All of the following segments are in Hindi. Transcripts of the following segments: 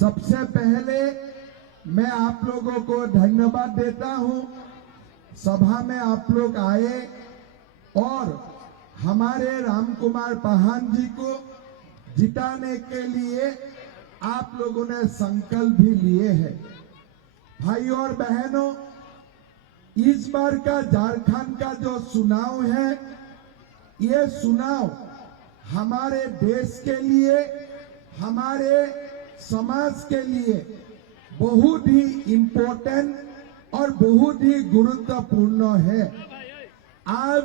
सबसे पहले मैं आप लोगों को धन्यवाद देता हूं, सभा में आप लोग आए और हमारे रामकुमार पाहान जी को जिताने के लिए आप लोगों ने संकल्प भी लिए हैं। भाइयों और बहनों, इस बार का झारखंड का जो चुनाव है, ये चुनाव हमारे देश के लिए, हमारे समाज के लिए बहुत ही इम्पोर्टेंट और बहुत ही गुरुत्वपूर्ण है। आज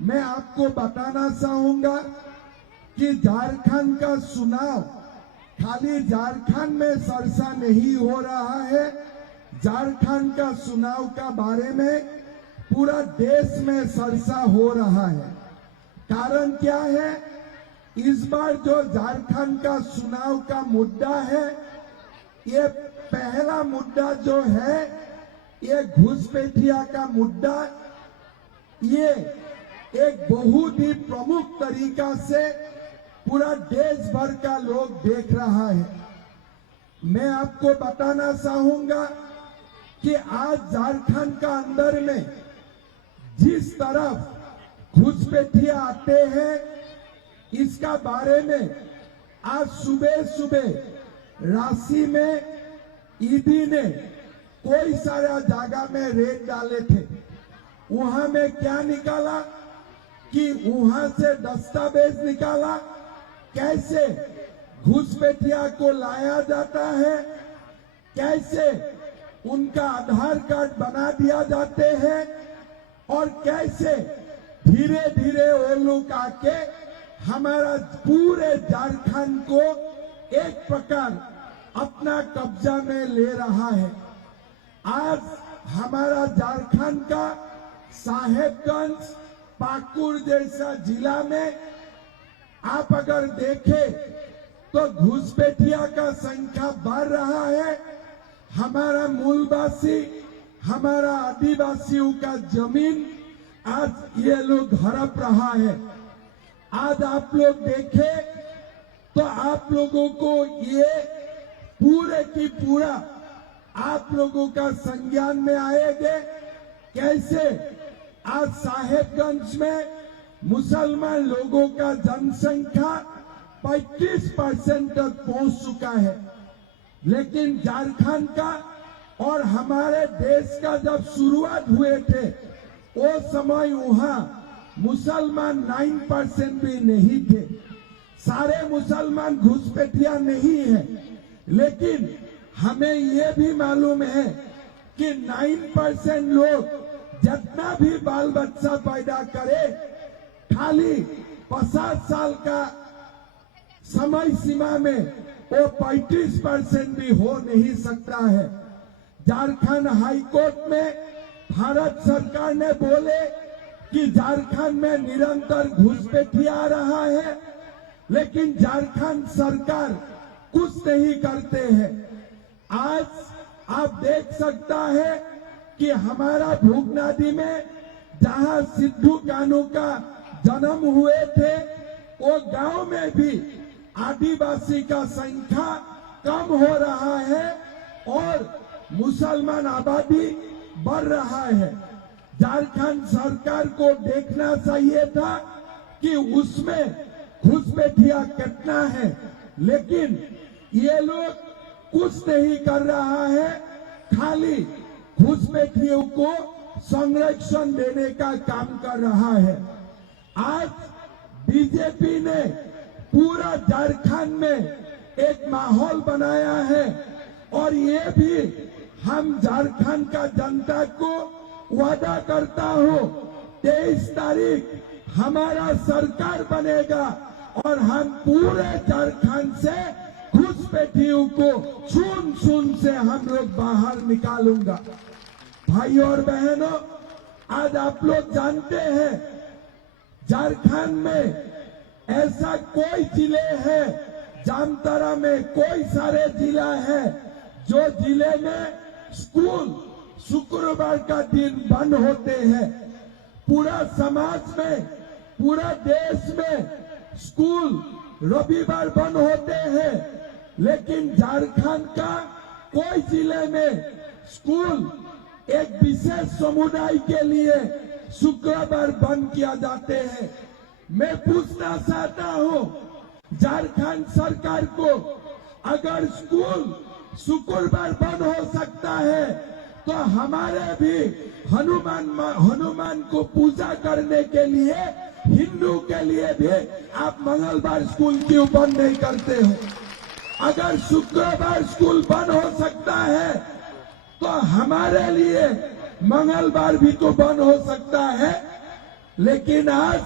मैं आपको बताना चाहूंगा कि झारखंड का चुनाव खाली झारखंड में चर्चा नहीं हो रहा है, झारखंड का चुनाव का बारे में पूरा देश में चर्चा हो रहा है। कारण क्या है? इस बार जो झारखंड का चुनाव का मुद्दा है, ये पहला मुद्दा जो है, ये घुसपैठिया का मुद्दा, ये एक बहुत ही प्रमुख तरीका से पूरा देश भर का लोग देख रहा है। मैं आपको बताना चाहूंगा कि आज झारखंड का अंदर में जिस तरफ घुसपैठिया आते हैं, इसका बारे में आज सुबह सुबह रांची में ईडी ने कोई सारा जगह में रेड डाले थे। वहां में क्या निकाला कि वहां से दस्तावेज निकाला, कैसे घुसपैठिया को लाया जाता है, कैसे उनका आधार कार्ड बना दिया जाते हैं और कैसे धीरे धीरे वो लोग आके हमारा पूरे झारखंड को एक प्रकार अपना कब्जा में ले रहा है। आज हमारा झारखंड का साहेबगंज, पाकुड़ जैसा जिला में आप अगर देखें तो घुसपैठिया का संख्या बढ़ रहा है। हमारा मूलवासी, हमारा आदिवासियों का जमीन आज ये लोग हड़प रहा है। आज आप लोग देखें तो आप लोगों को ये पूरे की पूरा आप लोगों का संज्ञान में आएंगे कैसे आज साहेबगंज में मुसलमान लोगों का जनसंख्या 35% तक पहुंच चुका है, लेकिन झारखंड का और हमारे देश का जब शुरुआत हुए थे, वो समय वहां मुसलमान 9% भी नहीं थे। सारे मुसलमान घुसपैठिया नहीं है, लेकिन हमें ये भी मालूम है कि 9% लोग जितना भी बाल बच्चा पैदा करे, खाली 50 साल का समय सीमा में वो 35% भी हो नहीं सकता है। झारखंड हाईकोर्ट में भारत सरकार ने बोले कि झारखंड में निरंतर घुसपैठिया आ रहा है, लेकिन झारखंड सरकार कुछ नहीं करते हैं। आज आप देख सकता है कि हमारा भूगनादी में जहां सिद्धू कान्हू का जन्म हुए थे, वो गांव में भी आदिवासी का संख्या कम हो रहा है और मुसलमान आबादी बढ़ रहा है। झारखंड सरकार को देखना चाहिए था कि उसमें घुसपैठिया कितना है, लेकिन ये लोग कुछ नहीं कर रहा है, खाली घुसपैठियों को संरक्षण देने का काम कर रहा है। आज बीजेपी ने पूरा झारखंड में एक माहौल बनाया है और ये भी हम झारखंड का जनता को वादा करता हूं, 23 तारीख हमारा सरकार बनेगा और हम पूरे झारखंड से घुसपैठियों को चुन चुन से हम लोग बाहर निकालूंगा। भाइयों और बहनों, आज आप लोग जानते हैं झारखंड में ऐसा कोई जिले है, जामताड़ा में कोई सारे जिला है जो जिले में स्कूल शुक्रवार का दिन बंद होते हैं। पूरा समाज में, पूरा देश में स्कूल रविवार बंद होते हैं, लेकिन झारखंड का कोई जिले में स्कूल एक विशेष समुदाय के लिए शुक्रवार बंद किया जाते हैं। मैं पूछना चाहता हूं झारखंड सरकार को, अगर स्कूल शुक्रवार बंद हो सकता है तो हमारे भी हनुमान को पूजा करने के लिए हिंदू के लिए भी आप मंगलवार स्कूल क्यों बंद नहीं करते हो? अगर शुक्रवार स्कूल बंद हो सकता है तो हमारे लिए मंगलवार भी तो बंद हो सकता है। लेकिन आज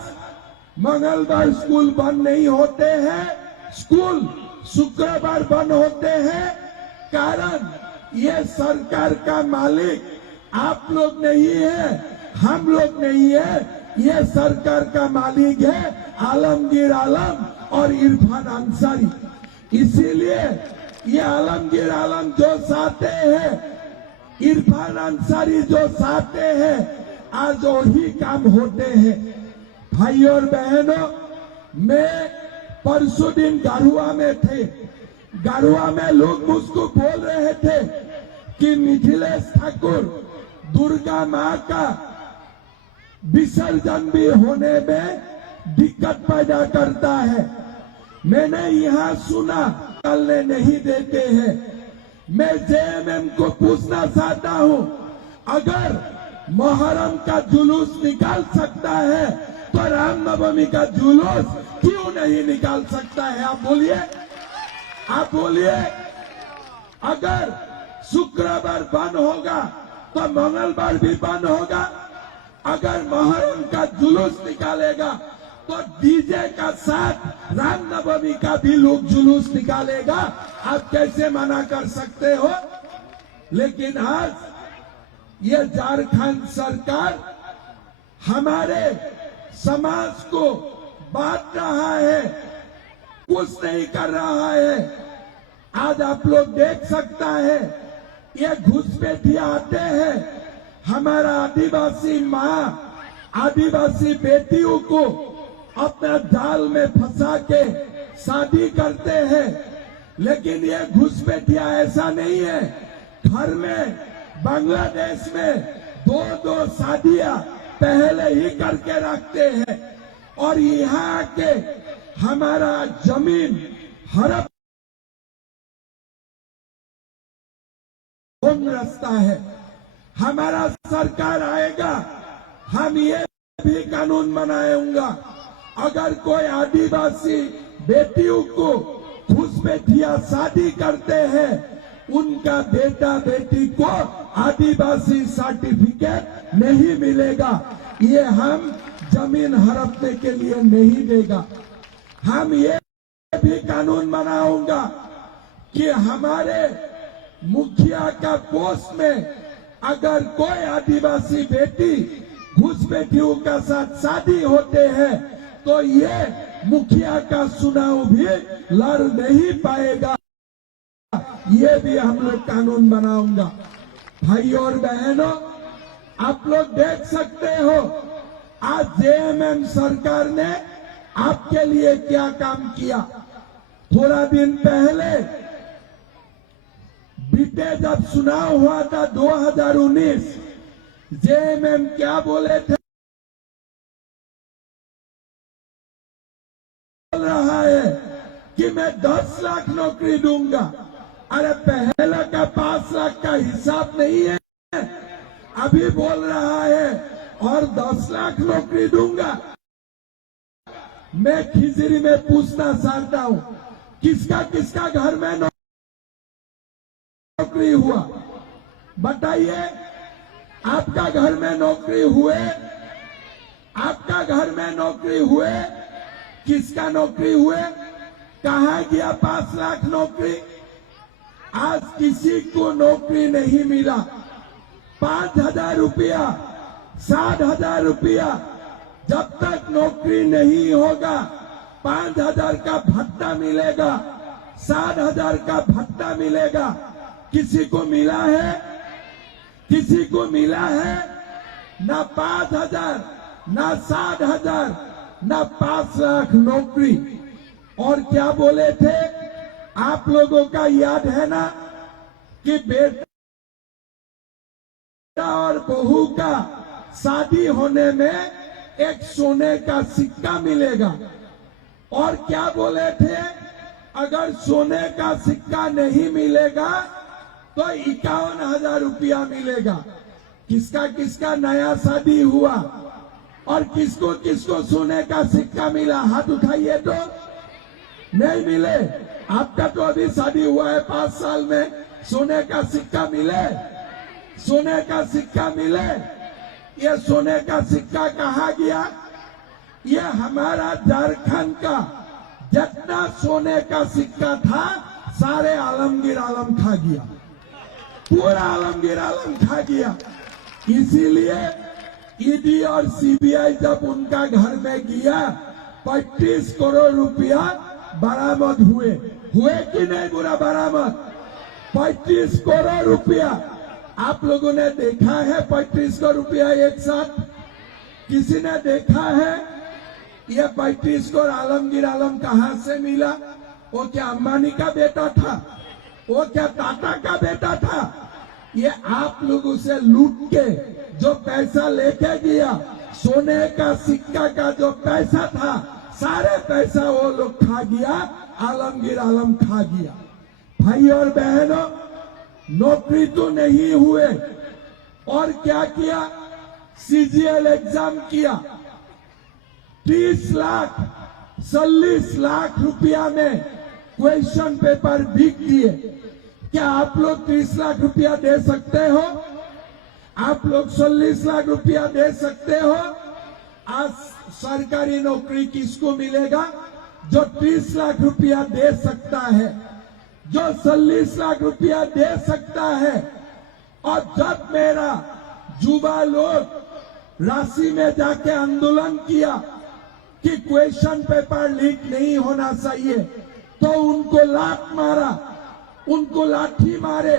मंगलवार स्कूल बंद नहीं होते हैं, स्कूल शुक्रवार बंद होते हैं। कारण ये सरकार का मालिक आप लोग नहीं है, हम लोग नहीं है, ये सरकार का मालिक है आलमगीर आलम और इरफान अंसारी। इसीलिए ये आलमगीर आलम जो चाहते हैं, इरफान अंसारी जो चाहते हैं, आज वही काम होते हैं। भाई और बहनों, मैं परसों दिन गारुआ में थे। गारुआ में लोग मुझको बोल रहे थे कि मिथिलेश ठाकुर दुर्गा मां का विसर्जन भी होने में दिक्कत पैदा करता है। मैंने यहां सुना चलने नहीं देते हैं। मैं जेएमएम को पूछना चाहता हूं, अगर मुहर्रम का जुलूस निकाल सकता है तो रामनवमी का जुलूस क्यों नहीं निकाल सकता है? आप बोलिए, आप बोलिए। अगर शुक्रवार बंद होगा तो मंगलवार भी बंद होगा। अगर मुहर्रम का जुलूस निकालेगा तो डीजे का साथ रामनवमी का भी लोग जुलूस निकालेगा। आप कैसे मना कर सकते हो? लेकिन आज ये झारखंड सरकार हमारे समाज को बांट रहा है, कुछ नहीं कर रहा है। आज आप लोग देख सकता है, ये घुसपैठिया आते हैं, हमारा आदिवासी माँ, आदिवासी बेटियों को अपना जाल में फंसा के शादी करते हैं। लेकिन ये घुसपैठिया ऐसा नहीं है, घर में बांग्लादेश में दो शादियां पहले ही करके रखते हैं और यहाँ आके हमारा जमीन हड़प रास्ता है। हमारा सरकार आएगा, हम ये भी कानून बनाएंगे, अगर कोई आदिवासी बेटियों को घुसपैठिया शादी करते हैं, उनका बेटा बेटी को आदिवासी सर्टिफिकेट नहीं मिलेगा। ये हम जमीन हड़पने के लिए नहीं देगा। हम ये भी कानून बनाऊंगा कि हमारे मुखिया का पोस्ट में अगर कोई आदिवासी बेटी घुसपैठियों का साथ शादी होते हैं तो ये मुखिया का चुनाव भी लड़ नहीं पाएगा। ये भी हम लोग कानून बनाऊंगा। भाई और बहनों, आप लोग देख सकते हो आज जेएमएम सरकार ने आपके लिए क्या काम किया। थोड़ा दिन पहले बीते जब चुनाव हुआ था 2019, जेएमएम क्या बोले थे? बोल रहा है कि मैं 10 लाख नौकरी दूंगा। अरे पहले का 5 लाख का हिसाब नहीं है, अभी बोल रहा है और 10 लाख नौकरी दूंगा। मैं खिजरी में पूछना चाहता हूं, किसका किसका घर में नौकरी हुआ? बताइए, आपका घर में नौकरी हुए? आपका घर में नौकरी हुए? किसका नौकरी हुए? कहां गया 5 लाख नौकरी? आज किसी को नौकरी नहीं मिला। 5,000 रुपया, 60,000 रुपया, जब तक नौकरी नहीं होगा 5,000 का भत्ता मिलेगा, 60,000 का भत्ता मिलेगा। किसी को मिला है? किसी को मिला है? ना 5,000, ना 60,000, ना 5 लाख नौकरी। और क्या बोले थे आप लोगों का याद है ना कि बेटा और बहू का शादी होने में एक सोने का सिक्का मिलेगा, और क्या बोले थे, अगर सोने का सिक्का नहीं मिलेगा तो 51,000 रुपया मिलेगा। किसका किसका नया शादी हुआ और किसको किसको सोने का सिक्का मिला? हाथ उठाइए। तो नहीं मिले। आपका तो अभी शादी हुआ है 5 साल में, सोने का सिक्का मिले? सोने का सिक्का मिले? ये सोने का सिक्का कहाँ गया? ये हमारा झारखंड का जितना सोने का सिक्का था सारे आलमगीर आलम खा गया, पूरा आलमगीर आलम खा गया। इसीलिए ईडी और सीबीआई जब उनका घर में गया 25 करोड़ रुपया बरामद हुए कि नहीं? बुरा बरामद 25 करोड़ रुपया। आप लोगों ने देखा है 25 करोड़ रुपया एक साथ? किसी ने देखा है? ये 25 करोड़ आलमगीर आलम कहां से मिला? वो क्या अंबानी का बेटा था? वो क्या टाटा का बेटा था? ये आप लोगों से लूट के जो पैसा लेके गया, सोने का सिक्का का जो पैसा था, सारे पैसा वो लोग खा गया, आलमगीर आलम खा गया। भाई और बहनों, नौकरी तो नहीं हुए, और क्या किया? सीजीएल एग्जाम किया, 30 लाख 40 लाख रुपया में क्वेश्चन पेपर बिक दिए। क्या आप लोग 30 लाख रुपया दे सकते हो? आप लोग 40 लाख रुपया दे सकते हो? आज सरकारी नौकरी किसको मिलेगा? जो 30 लाख रुपया दे सकता है, जो 40 लाख रुपया दे सकता है। और जब मेरा युवा लोग राशि में जाके आंदोलन किया कि क्वेश्चन पेपर लीक नहीं होना चाहिए, तो उनको लात मारा, उनको लाठी मारे,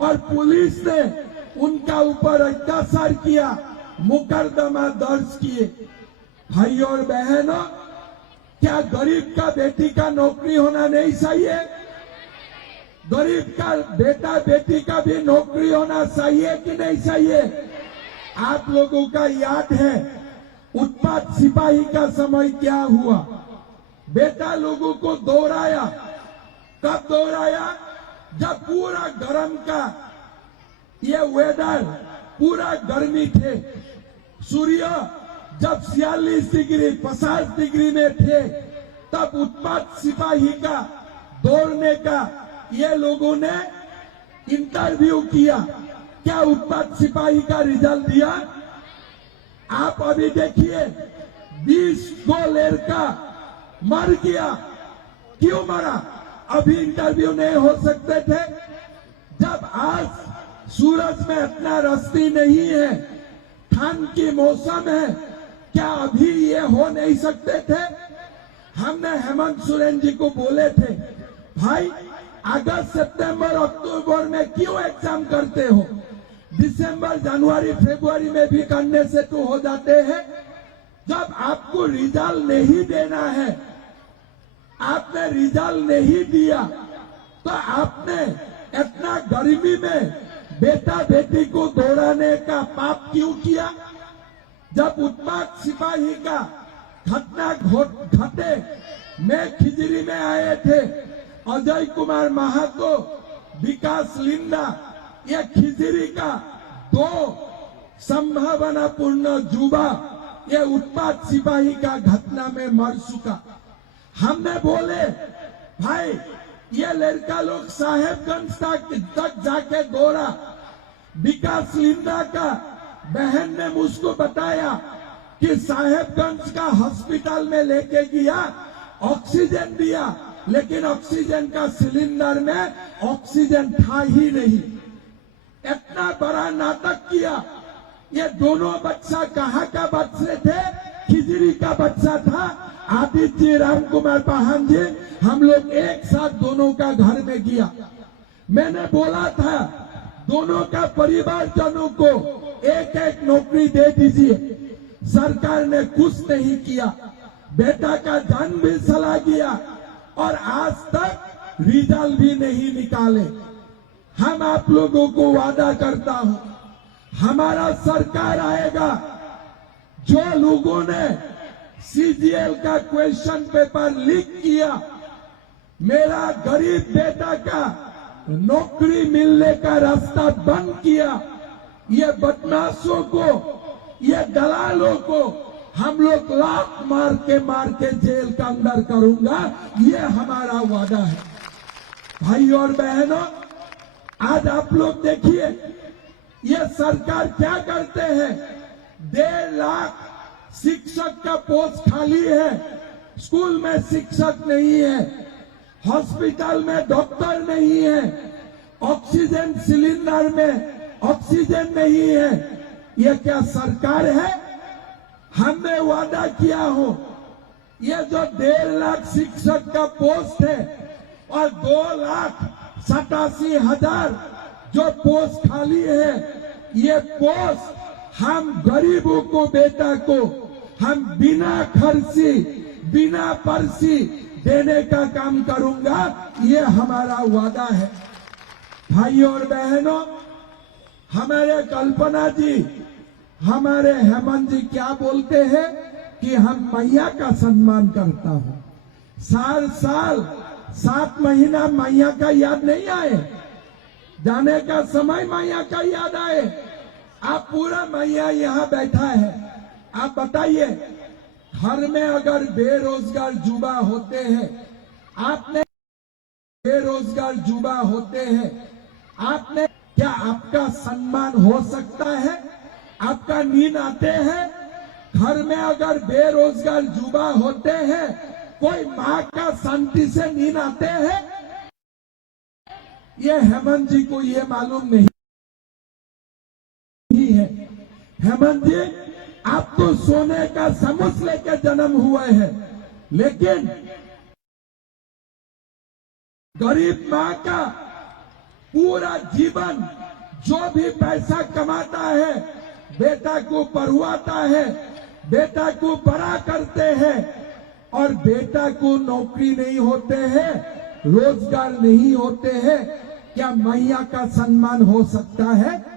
और पुलिस ने उनका ऊपर अत्याचार किया, मुकदमा दर्ज किए। भाई और बहनों, क्या गरीब का बेटी का नौकरी होना नहीं चाहिए? गरीब का बेटा बेटी का भी नौकरी होना चाहिए कि नहीं चाहिए? आप लोगों का याद है उत्पात सिपाही का समय क्या हुआ? बेटा लोगों को दौड़ाया। कब दौड़ाया? जब पूरा गर्म का ये वेदर, पूरा गर्मी थे, सूर्य जब 46 डिग्री 50 डिग्री में थे, तब उत्पात सिपाही का दौड़ने का ये लोगों ने इंटरव्यू किया। क्या उत्पात सिपाही का रिजल्ट दिया? आप अभी देखिए, 20 गो लड़का मर गया। क्यों मरा? अभी इंटरव्यू नहीं हो सकते थे? जब आज सूरज में इतना रोशनी नहीं है, ठंड की मौसम है, क्या अभी ये हो नहीं सकते थे? हमने हेमंत सोरेन जी को बोले थे, भाई अगस्त सितंबर अक्टूबर में क्यों एग्जाम करते हो? दिसंबर जनवरी फरवरी में भी करने से तो हो जाते हैं। जब आपको रिजल्ट नहीं देना है, आपने रिजल्ट नहीं दिया, तो आपने इतना गर्मी में बेटा बेटी को दौड़ाने का पाप क्यों किया? जब उत्पात सिपाही का घटना घटे, मैं खिजरी में आए थे, अजय कुमार महातो, विकास लिंडा, ये खिजरी का 2 संभावनापूर्ण युवा ये उत्पात सिपाही का घटना में मर चुका। हमने बोले, भाई ये लड़का लोग साहेबगंज तक जाके दौड़ा। विकास लिंडा का बहन ने मुझको बताया कि साहेबगंज का हॉस्पिटल में लेके गया, ऑक्सीजन दिया, लेकिन ऑक्सीजन का सिलेंडर में ऑक्सीजन था ही नहीं। इतना बड़ा नाटक किया। ये दोनों बच्चा कहाँ का बच्चे थे? खिजरी का बच्चा था। आदित्य राम कुमार पाहन जी, हम लोग एक साथ दोनों का घर में गया। मैंने बोला था दोनों का परिवारजनों को एक एक नौकरी दे दीजिए। सरकार ने कुछ नहीं किया। बेटा का जान भी चला गया, और आज तक रिजल्ट भी नहीं निकाले। हम आप लोगों को वादा करता हूं, हमारा सरकार आएगा, जो लोगों ने सीजीएल का क्वेश्चन पेपर लीक किया, मेरा गरीब बेटा का नौकरी मिलने का रास्ता बंद किया, ये बदमाशों को, ये दलालों को हम लोग लात मार के जेल का अंदर करूंगा, ये हमारा वादा है। भाई और बहनों, आज आप लोग देखिए ये सरकार क्या करते हैं। 1.5 लाख शिक्षक का पोस्ट खाली है, स्कूल में शिक्षक नहीं है, हॉस्पिटल में डॉक्टर नहीं है, ऑक्सीजन सिलेंडर में ऑक्सीजन नहीं है। ये क्या सरकार है? हमने वादा किया हो, ये जो 1.5 लाख शिक्षक का पोस्ट है और 2,87,000 जो पोस्ट खाली है, ये पोस्ट हम गरीबों को, बेटा को हम बिना खर्ची, बिना पर्ची देने का काम करूंगा, ये हमारा वादा है। भाई और बहनों, हमारे कल्पना जी, हमारे हेमंत जी क्या बोलते हैं कि हम मैया का सम्मान करता हूं। साल 7 महीना मैया का याद नहीं आए, जाने का समय मैया का याद आए। आप पूरा मैया यहां बैठा है, आप बताइए, घर में अगर बेरोजगार युवा होते हैं, आपने बेरोजगार युवा होते हैं, आपने क्या आपका सम्मान हो सकता है? आपका नींद आते हैं? घर में अगर बेरोजगार युवा होते हैं, कोई माँ का शांति से नींद आते हैं? ये हेमंत जी को ये मालूम नहीं है। हेमंत जी, आप तो सोने का समझ लेकर जन्म हुए हैं, लेकिन गरीब माँ का पूरा जीवन, जो भी पैसा कमाता है, बेटा को पढ़वाता है, बेटा को बड़ा करते हैं, और बेटा को नौकरी नहीं होते हैं, रोजगार नहीं होते हैं, क्या मैया का सम्मान हो सकता है?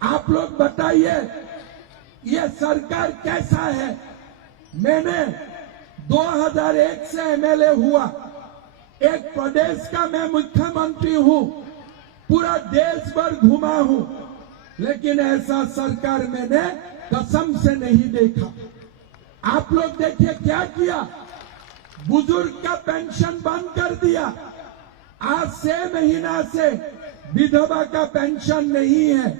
आप लोग बताइए, ये सरकार कैसा है? मैंने 2001 से एमएलए हुआ, एक प्रदेश का मैं मुख्यमंत्री हूं, पूरा देश भर घुमा हूं, लेकिन ऐसा सरकार मैंने कसम से नहीं देखा। आप लोग देखिए क्या किया, बुजुर्ग का पेंशन बंद कर दिया। आज 6 महीना से विधवा का पेंशन नहीं है,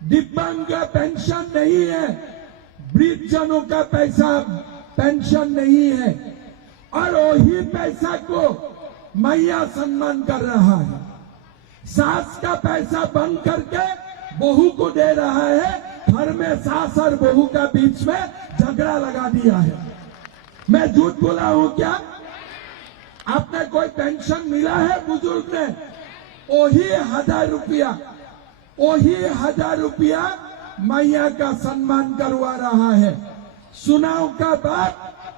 दिव्यांग का पेंशन नहीं है, वृद्धजनों का पैसा पेंशन नहीं है, और वही पैसा को मैया सम्मान कर रहा है। सास का पैसा बंद करके बहू को दे रहा है, घर में सास और बहू का बीच में झगड़ा लगा दिया है। मैं झूठ बोला हूं क्या? आपने कोई पेंशन मिला है बुजुर्ग ने? वही 1,000 रुपया, वही 1,000 रुपया मैया का सम्मान करवा रहा है। चुनाव का बाद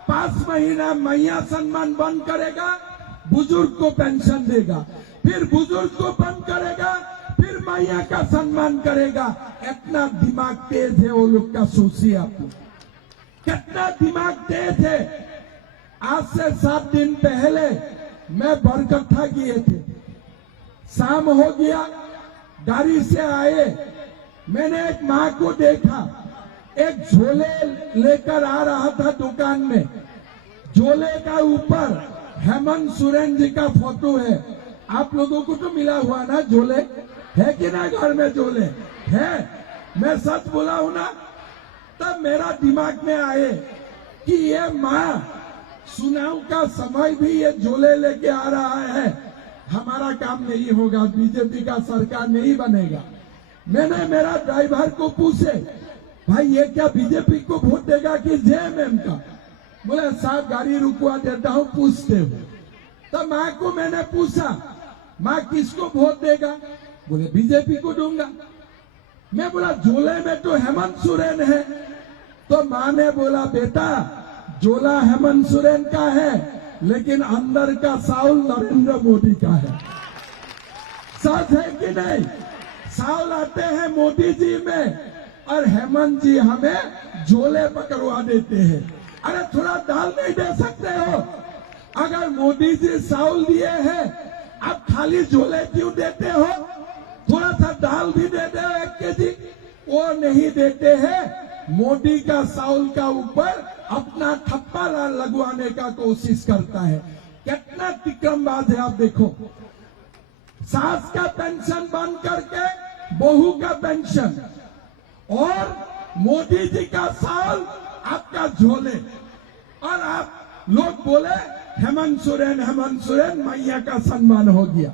5 महीना मैया सम्मान बंद करेगा, बुजुर्ग को पेंशन देगा, फिर बुजुर्ग को बंद करेगा, फिर मैया का सम्मान करेगा। इतना दिमाग तेज है वो लोग का, सोचिए आप लोग कितना दिमाग तेज है। आज से 7 दिन पहले मैं बरकट्ठा किए थे, शाम हो गया, गाड़ी से आए, मैंने एक माँ को देखा, एक झोले लेकर आ रहा था दुकान में, झोले का ऊपर हेमंत सोरेन जी का फोटो है। आप लोगों को तो मिला हुआ ना झोले, है कि ना? घर में झोले है, मैं सच बोला हूं ना? तब मेरा दिमाग में आए कि ये माँ चुनाव का समय भी ये झोले लेके आ रहा है, हमारा काम नहीं होगा, बीजेपी का सरकार नहीं बनेगा। मैंने मेरा ड्राइवर को पूछे, भाई ये क्या बीजेपी को वोट देगा कि जेएमएम का? बोले साहब गाड़ी रुकवा देता हूं, पूछते हो। तब माँ को मैंने पूछा, माँ किसको वोट देगा? बोले बीजेपी को दूंगा। मैं बोला झोले में तो हेमंत सोरेन है। तो माँ ने बोला बेटा झोला हेमंत सोरेन का है, लेकिन अंदर का साउल नरेंद्र मोदी का है। सच है कि नहीं? साउल आते हैं मोदी जी में और हेमंत जी हमें झोले पकड़वा देते हैं। अरे थोड़ा दाल नहीं दे सकते हो? अगर मोदी जी साउल दिए हैं, आप खाली झोले क्यों देते हो? थोड़ा सा दाल भी दे दो 1 केजी। वो नहीं देते हैं। मोदी का साउल का ऊपर अपना ठप्पा लगवाने का कोशिश करता है। कितना तिक्रमबाज है आप देखो। सास का पेंशन बंद करके बहू का पेंशन, और मोदी जी का साल आपका झोले, और आप लोग बोले हेमंत सोरेन मैया का सम्मान हो गया।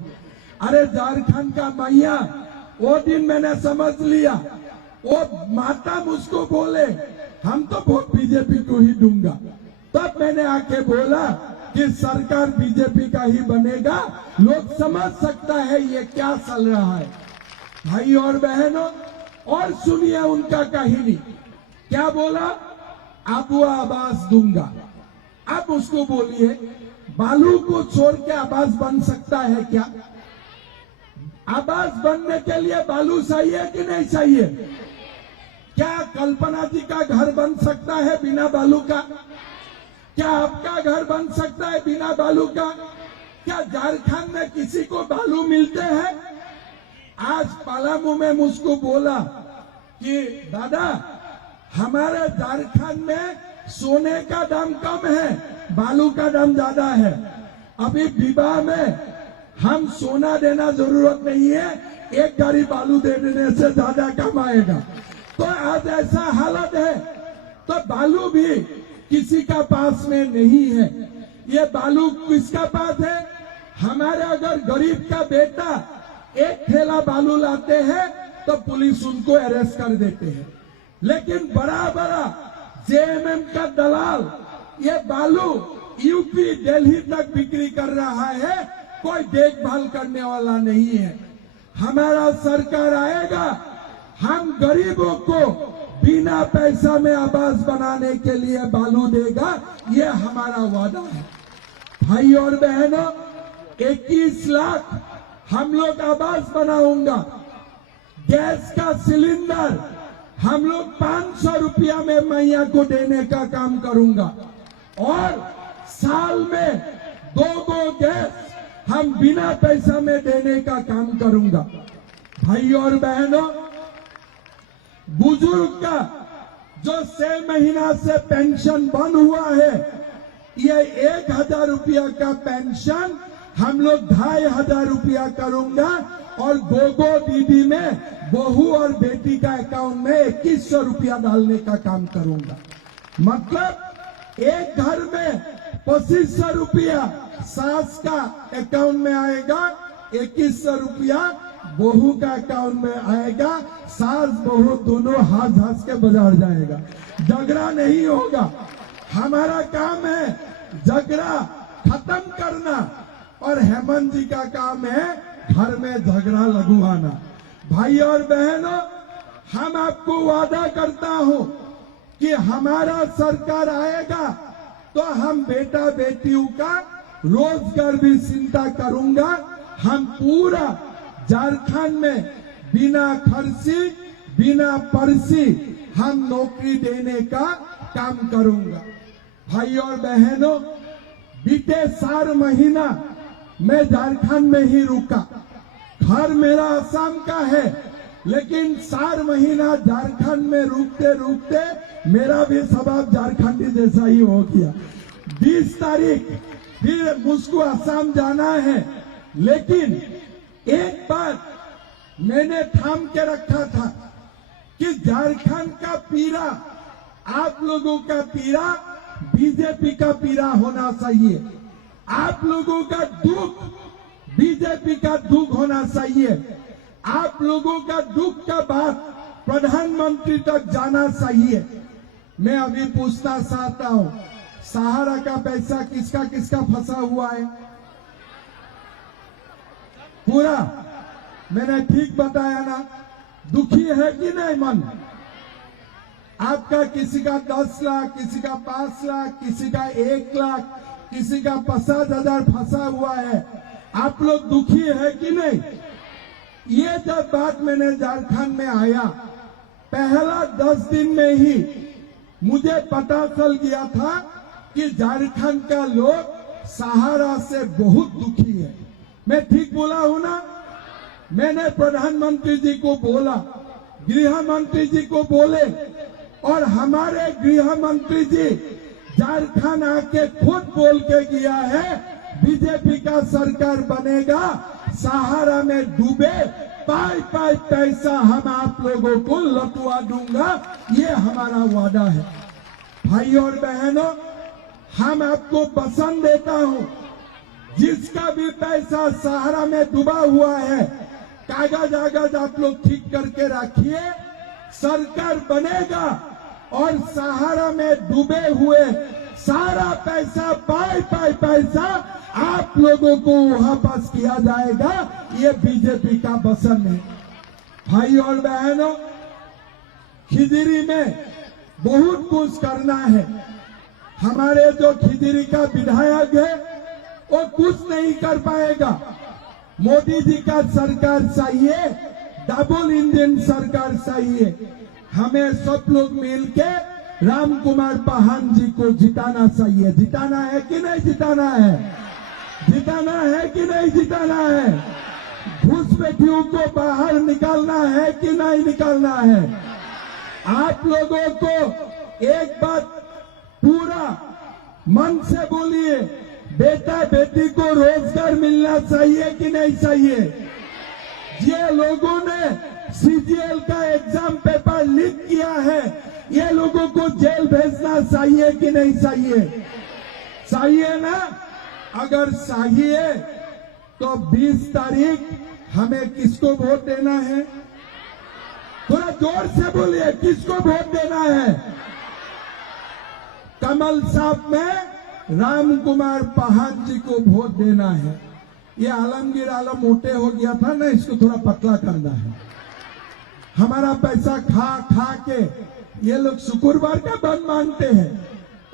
अरे झारखंड का मैया, वो दिन मैंने समझ लिया, वो माता मुझको बोले हम तो वोट बीजेपी को ही दूंगा, तब मैंने आके बोला कि सरकार बीजेपी का ही बनेगा। लोग समझ सकता है ये क्या चल रहा है। भाई और बहनों, और सुनिए उनका कहानी। क्या बोला? आपको आवास दूंगा। आप उसको बोलिए बालू को छोड़ के आवास बन सकता है क्या? आवास बनने के लिए बालू चाहिए कि नहीं चाहिए? क्या कल्पना जी का घर बन सकता है बिना बालू का? क्या आपका घर बन सकता है बिना बालू का? क्या झारखंड में किसी को बालू मिलते हैं? आज पलामू में मुझको बोला कि दादा, हमारे झारखंड में सोने का दाम कम है, बालू का दाम ज्यादा है। अभी विवाह में हम सोना देना जरूरत नहीं है, 1 गाड़ी बालू दे देने से ज्यादा कम आएगा। तो आज ऐसा हालत है, तो बालू भी किसी का पास में नहीं है। ये बालू किसका पास है? हमारे अगर गरीब का बेटा 1 थैला बालू लाते हैं तो पुलिस उनको अरेस्ट कर देते हैं। लेकिन बड़ा बड़ा जेएमएम का दलाल ये बालू यूपी दिल्ली तक बिक्री कर रहा है, कोई देखभाल करने वाला नहीं है। हमारा सरकार आएगा, हम गरीबों को बिना पैसा में आवास बनाने के लिए बालू देगा, ये हमारा वादा है। भाई और बहनों, 21 लाख हम लोग आवास बनाऊंगा। गैस का सिलेंडर हम लोग 500 रुपया में मैया को देने का काम करूंगा, और साल में 2 गैस हम बिना पैसा में देने का काम करूंगा। भाई और बहनों, बुजुर्ग का जो 6 महीना से पेंशन बंद हुआ है, ये 1000 रुपया का पेंशन हम लोग 2500 रुपया करूंगा, और गोगो दीदी में बहू और बेटी का अकाउंट में 2100 रुपया डालने का काम करूंगा। मतलब एक घर में 2500 रुपया सास का अकाउंट में आएगा, 2100 रुपया बहू का अकाउंट में आएगा। सास बहू दोनों हाथ हंस के बाजार जाएगा, झगड़ा नहीं होगा। हमारा काम है झगड़ा खत्म करना, और हेमंत जी का काम है घर में झगड़ा लगवाना। भाई और बहनों, हम आपको वादा करता हूं कि हमारा सरकार आएगा तो हम बेटा बेटियों का रोजगार भी चिंता करूंगा। हम पूरा झारखंड में बिना खर्ची बिना पर्ची हम नौकरी देने का काम करूंगा। भाई और बहनों, बीते 4 महीना मैं झारखंड में ही रुका। घर मेरा असम का है, लेकिन 4 महीना झारखंड में रुकते रुकते मेरा भी स्वभाव झारखंडी जैसा ही हो गया। 20 तारीख फिर मुझको असम जाना है, लेकिन एक बात मैंने थाम के रखा था कि झारखंड का पीड़ा, आप लोगों का पीड़ा बीजेपी का पीड़ा होना चाहिए। आप लोगों का दुख बीजेपी का दुख होना चाहिए। आप लोगों का दुख का बात प्रधानमंत्री तक जाना चाहिए। मैं अभी पूछना चाहता हूं, सहारा का पैसा किसका किसका फंसा हुआ है? पूरा मैंने ठीक बताया ना? दुखी है कि नहीं मन? आपका किसी का 10 लाख, किसी का 5 लाख, किसी का 1 लाख, किसी का 50,000 फंसा हुआ है। आप लोग दुखी है कि नहीं? ये जब बात मैंने झारखंड में आया, पहला 10 दिन में ही मुझे पता चल गया था कि झारखंड का लोग सहारा से बहुत दुखी है। मैं ठीक बोला हूं ना? मैंने प्रधानमंत्री जी को बोला, गृह मंत्री जी को बोले, और हमारे गृह मंत्री जी झारखंड आके खुद बोल के गया है, बीजेपी का सरकार बनेगा, सहारा में डूबे पाई पाई पैसा हम आप लोगों को लौटवा दूंगा, ये हमारा वादा है। भाई और बहनों, हम आपको पसंद देता हूं, जिसका भी पैसा सहारा में डूबा हुआ है, कागज आगज आप लोग ठीक करके रखिए, सरकार बनेगा और सहारा में डूबे हुए सारा पैसा पाई पाई पैसा आप लोगों को वापस किया जाएगा। ये बीजेपी का वचन है। भाई और बहनों, खिजरी में बहुत कुछ करना है। हमारे जो खिजरी का विधायक है वो कुछ नहीं कर पाएगा। मोदी जी का सरकार चाहिए, डबल इंजन सरकार चाहिए। हमें सब लोग मिलके राम कुमार पाहान जी को जिताना चाहिए। जिताना है कि नहीं जिताना है? जिताना है कि नहीं जिताना है? घुसपैठियों को बाहर निकालना है कि नहीं निकालना है? आप लोगों को एक बात पूरा मन से बोलिए, बेटा बेटी को रोजगार मिलना चाहिए कि नहीं चाहिए? ये लोगों ने सीजीएल का एग्जाम पेपर लीक किया है, ये लोगों को जेल भेजना चाहिए कि नहीं चाहिए? चाहिए ना? अगर चाहिए तो 20 तारीख हमें किसको वोट देना है? थोड़ा जोर से बोलिए, किसको वोट देना है? कमल साहब में राम कुमार पाहान जी को वोट देना है। ये आलमगीर आलम मोटे हो गया था ना, इसको थोड़ा पतला करना है। हमारा पैसा खा खा के ये लोग शुक्रवार का बंद मांगते हैं।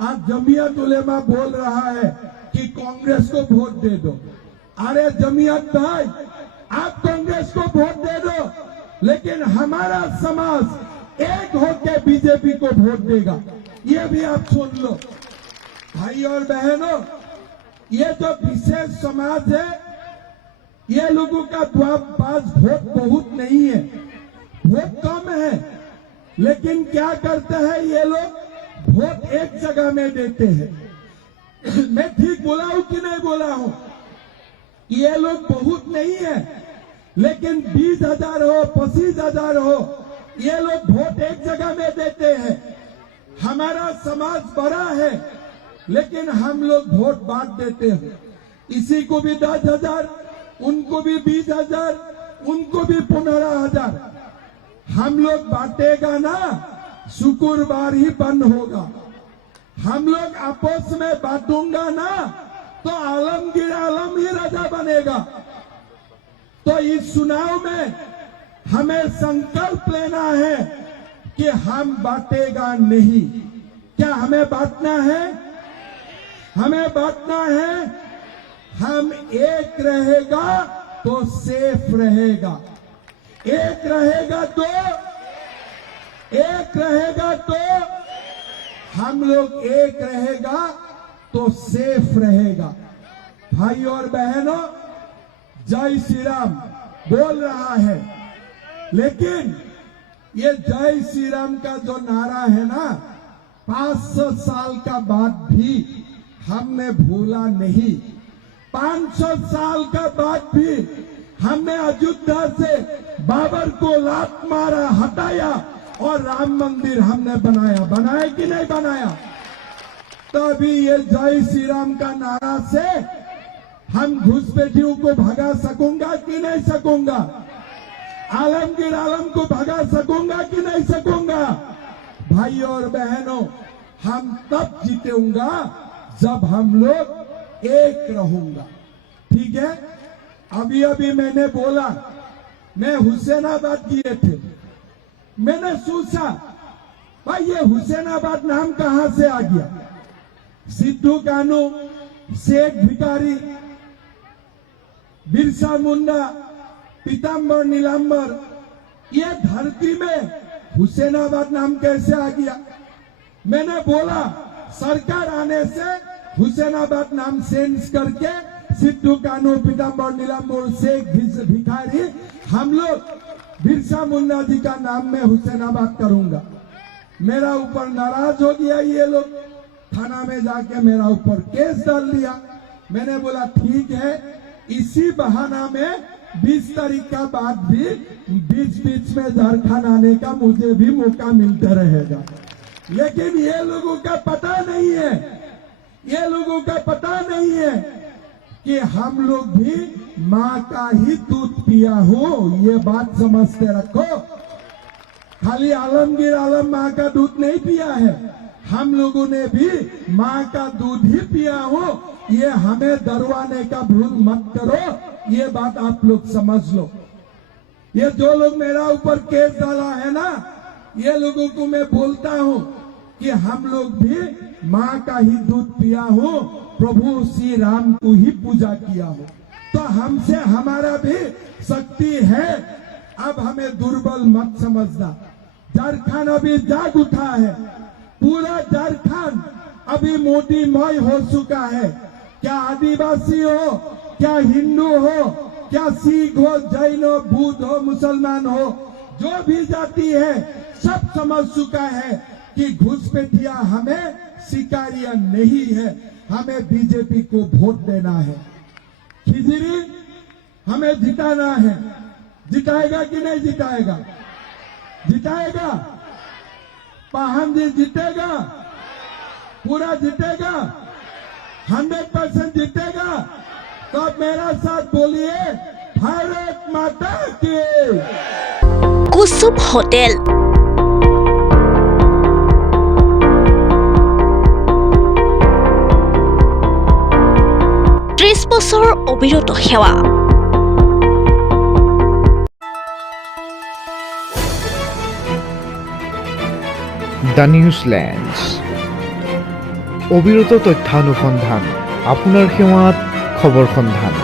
आज जमीयत उलेमा बोल रहा है कि कांग्रेस को वोट दे दो। अरे जमीयत भाई, आप कांग्रेस को वोट दे दो, लेकिन हमारा समाज एक होकर बीजेपी को वोट देगा। ये भी आप सुन लो। भाई और बहनों, ये जो विशेष समाज है, ये लोगों का पास वोट बहुत नहीं है, वोट कम है, लेकिन क्या करते हैं ये लोग? वोट एक जगह में देते हैं। मैं ठीक बोला हूं कि नहीं बोला हूं? ये लोग बहुत नहीं है, लेकिन 20,000 हो 25,000 हो, ये लोग वोट एक जगह में देते हैं। हमारा समाज बड़ा है, लेकिन हम लोग वोट बांट देते हैं। इसी को भी 10,000, उनको भी 20,000, उनको भी 15,000। हम लोग बांटेगा ना, शुक्रवार ही बंद होगा। हम लोग आपस में बांटूंगा ना, तो आलमगीर आलम ही राजा बनेगा। तो इस चुनाव में हमें संकल्प लेना है कि हम बांटेगा नहीं। क्या हमें बांटना है? हमें बांटना है। हम एक रहेगा तो सेफ रहेगा, एक रहेगा तो हम लोग एक रहेगा तो सेफ रहेगा। भाई और बहनों, जय श्री राम बोल रहा है, लेकिन ये जय श्री राम का जो नारा है ना, 500 साल का बाद भी हमने भूला नहीं। 500 साल का बाद भी हमने अयोध्या से बाबर को लात मारा, हटाया, और राम मंदिर हमने बनाया कि नहीं बनाया? तभी ये जय श्री राम का नारा से हम घुसपैठियों को भगा सकूंगा कि नहीं सकूंगा? आलमगीर आलम को भगा सकूंगा कि नहीं सकूंगा? भाई और बहनों, हम तब जीतेंगे जब हम लोग एक रहूंगा। ठीक है? अभी अभी मैंने बोला, मैं हुसैनाबाद गए थे। मैंने सोचा, भाई ये हुसैनाबाद नाम कहां से आ गया? सिद्धू कानू शेख भिखारी, बिरसा मुंडा, पीताम्बर नीलांबर, ये धरती में हुसैनाबाद नाम कैसे आ गया? मैंने बोला सरकार आने से हुसैनाबाद नाम चेंज करके सिद्धू कानू, पीताम्बर नीलांबर, शेख भिखारी, हम लोग बिरसा मुंडा जी का नाम में हुसैनाबाद करूंगा। मेरा ऊपर नाराज हो गया ये लोग, थाना में जाके मेरा ऊपर केस डाल दिया। मैंने बोला ठीक है, इसी बहाना में 20 तारीख का बाद भी बीच बीच में झारखंड आने का मुझे भी मौका मिलता रहेगा। लेकिन ये लोगों का पता नहीं है, ये लोगों का पता नहीं है कि हम लोग भी माँ का ही दूध पिया हो, ये बात समझते रखो। खाली आलमगीर आलम माँ का दूध नहीं पिया है, हम लोगों ने भी माँ का दूध ही पिया हो, ये हमें डरवाने का भूल मत करो, ये बात आप लोग समझ लो। ये जो लोग मेरा ऊपर केस डाला है ना, ये लोगों को मैं बोलता हूँ कि हम लोग भी माँ का ही दूध पिया हो, प्रभु श्री राम को ही पूजा किया हो, तो हमसे हमारा भी शक्ति है। अब हमें दुर्बल मत समझना। झारखंड अभी जाग उठा है, पूरा झारखंड अभी मोदीमय हो चुका है। क्या आदिवासी हो, क्या हिंदू हो, क्या सिख हो, जैन हो, बुद्ध हो, मुसलमान हो, जो भी जाति है सब समझ चुका है कि घुसपैठिया हमें शिकारियां नहीं है, हमें बीजेपी को वोट देना है। खिजरी हमें जिताना है। जिताएगा कि नहीं जिताएगा? जिताएगा। पाहन जी जीतेगा, पूरा जीतेगा, 100% जीतेगा। तो अब मेरा साथ बोलिए, भारत माता की। कुसुम होटल, 30 বছৰ অবিৰত সেৱা। দ্য নিউজলেণ্ডছ, অবিৰত তথ্যানুসন্ধান, আপোনাৰ সেৱাত খবৰ সন্ধান।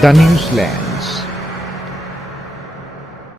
দ্য নিউজলেণ্ড।